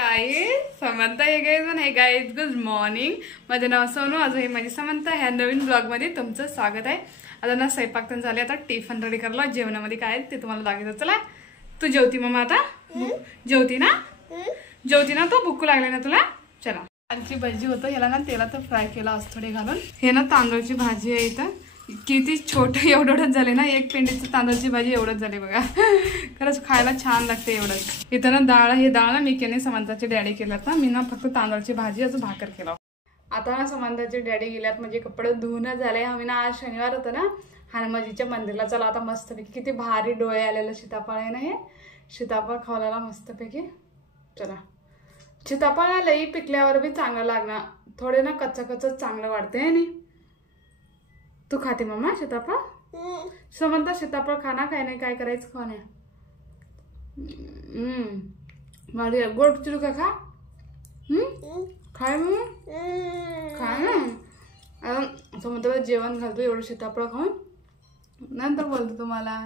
Guys Samantha hey guys good morning. माझे नाव सोनू, आज ही माझी समंता ह्या नवीन ब्लॉग मध्ये तुमचं स्वागत आहे। आता ना स्वयंपाक पण झाले, आता टिफिन रेडी करला। जेवणामध्ये काय ते तुम्हाला दाखवतो। चला तू जेवती मम्मा, आता जेवती ना तू भूक लागली ना तुला? चला आमची भाजी होतं, याला ना तेलात फ्राय केला थोडे घालून। हे ना तांदूळची भाजी आहे। इथं किती छोटे एवढंच झाले ना, एक पेंडीची तांदूळची भाजी एवढंच झाले बघा। खरंच खायला छान लागते एवढंच। इथं ना डाळ, हे डाळ ना मी केले समंताचे डॅडी केल्यात ना, मी ना फक्त तांदूळची भाजी असं भाकर केला। आता ना समंताचे डॅडी गेल्यात, म्हणजे कपडे धुवून झाले। आम्ही ना आज शनिवार होतं ना, हनुमानजीच्या मंदिरला चला आता मस्तपैकी। किती भारी डोळे आलेलं सीताफळ आहे ना, हे सीताफळ खावल्याला मस्तपैकी। चला सीताफळ लई पिकल्यावर बी चांगलं लागणार, थोडे ना कच्चा चांगलं वाटते ना। तू खाते मम्मा सीताफळ? समंता सीताफळ खाना, काय नाही काय करायचं खाणे। माझे गोड चिरू का खा? खाय मग खा ना। समंताला जेवण घालतो, एवढं सीताफळ खाऊन नंतर बोलतो तुम्हाला।